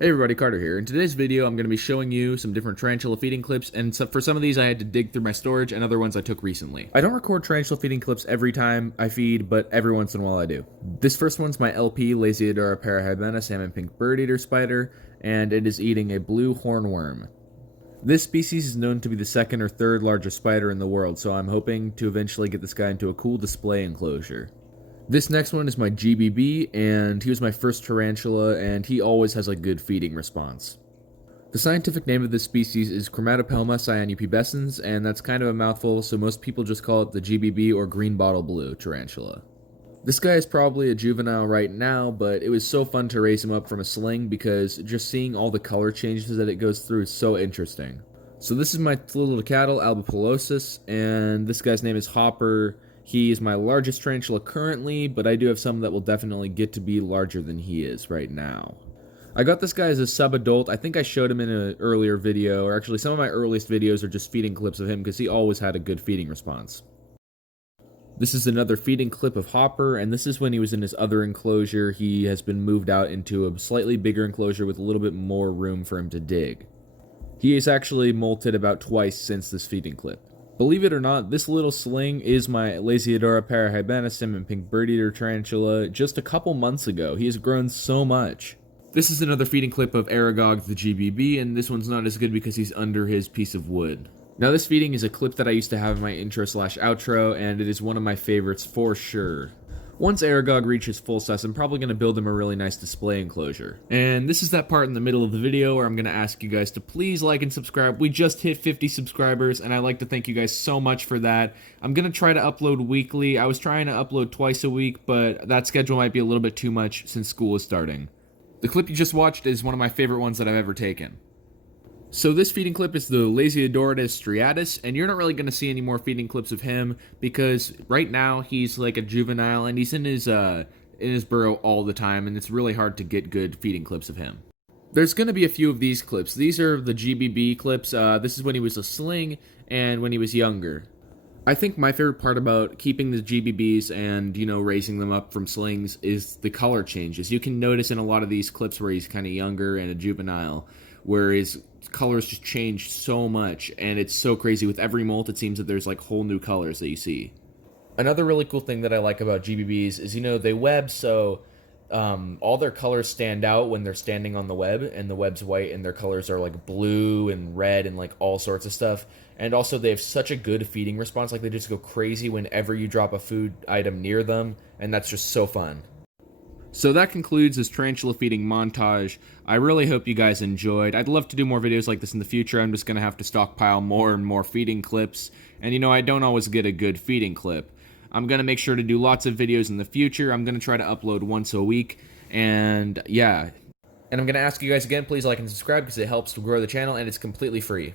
Hey everybody, Carter here. In today's video, I'm going to be showing you some different tarantula feeding clips, and so for some of these I had to dig through my storage, and other ones I took recently. I don't record tarantula feeding clips every time I feed, but every once in a while I do. This first one's my LP Lasiodora parahybana salmon pink birdeater spider, and it is eating a blue hornworm. This species is known to be the second or third largest spider in the world, so I'm hoping to eventually get this guy into a cool display enclosure. This next one is my GBB, and he was my first tarantula, and he always has a good feeding response. The scientific name of this species is Chromatopelma cyaneopubescens, and that's kind of a mouthful, so most people just call it the GBB or green bottle blue tarantula. This guy is probably a juvenile right now, but it was so fun to raise him up from a sling because just seeing all the color changes that it goes through is so interesting. So this is my tliltocatl albipalosus, and this guy's name is Hopper. He is my largest tarantula currently, but I do have some that will definitely get to be larger than he is right now. I got this guy as a sub-adult. I think I showed him in an earlier video, or actually some of my earliest videos are just feeding clips of him because he always had a good feeding response. This is another feeding clip of Hopper, and this is when he was in his other enclosure. He has been moved out into a slightly bigger enclosure with a little bit more room for him to dig. He has actually molted about twice since this feeding clip. Believe it or not, this little sling is my Lasiodora parahybana salmon pink birdeater tarantula just a couple months ago. He has grown so much. This is another feeding clip of Aragog the GBB, and this one's not as good because he's under his piece of wood. Now this feeding is a clip that I used to have in my intro/outro, and it is one of my favorites for sure. Once Aragog reaches full size, I'm probably going to build him a really nice display enclosure. And this is that part in the middle of the video where I'm going to ask you guys to please like and subscribe. We just hit 50 subscribers, and I'd like to thank you guys so much for that. I'm going to try to upload weekly. I was trying to upload twice a week, but that schedule might be a little bit too much since school is starting. The clip you just watched is one of my favorite ones that I've ever taken. So this feeding clip is the lasiodorides striatus, and you're not really going to see any more feeding clips of him because right now he's like a juvenile and he's in his burrow all the time, and it's really hard to get good feeding clips of him. There's going to be a few of these clips. These are the GBB clips. This is when he was a sling and when he was younger. I think my favorite part about keeping the GBBs and, raising them up from slings is the color changes. You can notice in a lot of these clips where he's kind of younger and a juvenile, where his colors just change so much, and it's so crazy. With every molt, it seems that there's like whole new colors that you see. Another really cool thing that I like about GBBs is, they web, so all their colors stand out when they're standing on the web, and the web's white, and their colors are like blue and red and like all sorts of stuff. And also they have such a good feeding response, like they just go crazy whenever you drop a food item near them, and that's just so fun. So that concludes this tarantula feeding montage. I really hope you guys enjoyed. I'd love to do more videos like this in the future. I'm just going to have to stockpile more and more feeding clips. And I don't always get a good feeding clip. I'm going to make sure to do lots of videos in the future. I'm going to try to upload once a week. And yeah. And I'm going to ask you guys again, please like and subscribe because it helps to grow the channel and it's completely free.